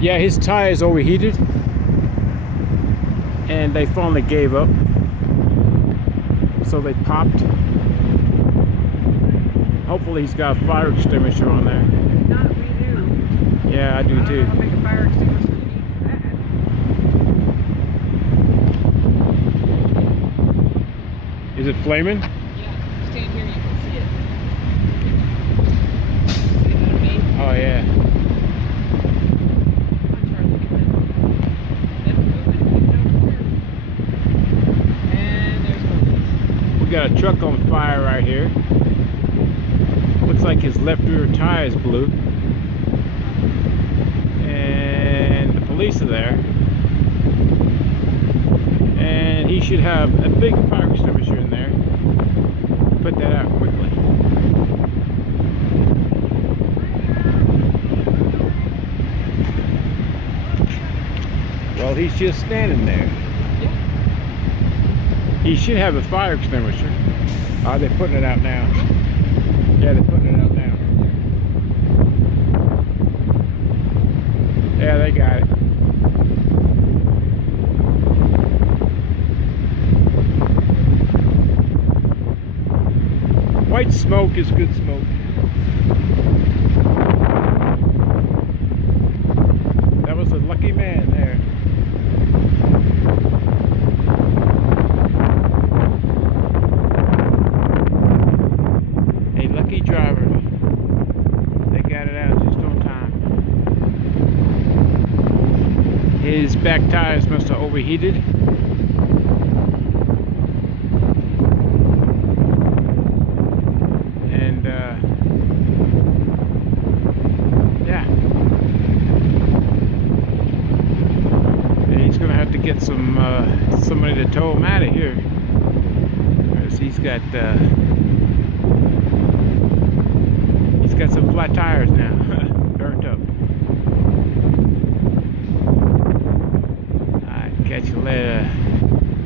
Yeah, his tires overheated and they finally gave up. So they popped. Hopefully he's got a fire extinguisher on there. If not, we do. Yeah, I do too. I'll make a fire extinguisher you need for that. Is it flaming? Yeah, stand here, you can see it. See that amazing? Oh yeah. Come on, Charlie, get that. Let it move and keep it over here. And there's one. We got a truck on fire right here. Looks like his left rear tire is blue. And the police are there. And he should have a big fire extinguisher in there. Put that out quickly. Well, he's just standing there. He should have a fire extinguisher. Oh, they're putting it out now. Yeah, they're putting it out now. Yeah, they got it. White smoke is good smoke. That was a lucky man there. A lucky driver. They got it out just on time. His back tires must have overheated. And yeah. And he's gonna have to get some somebody to tow him out of here. Because he's got some flat tires now.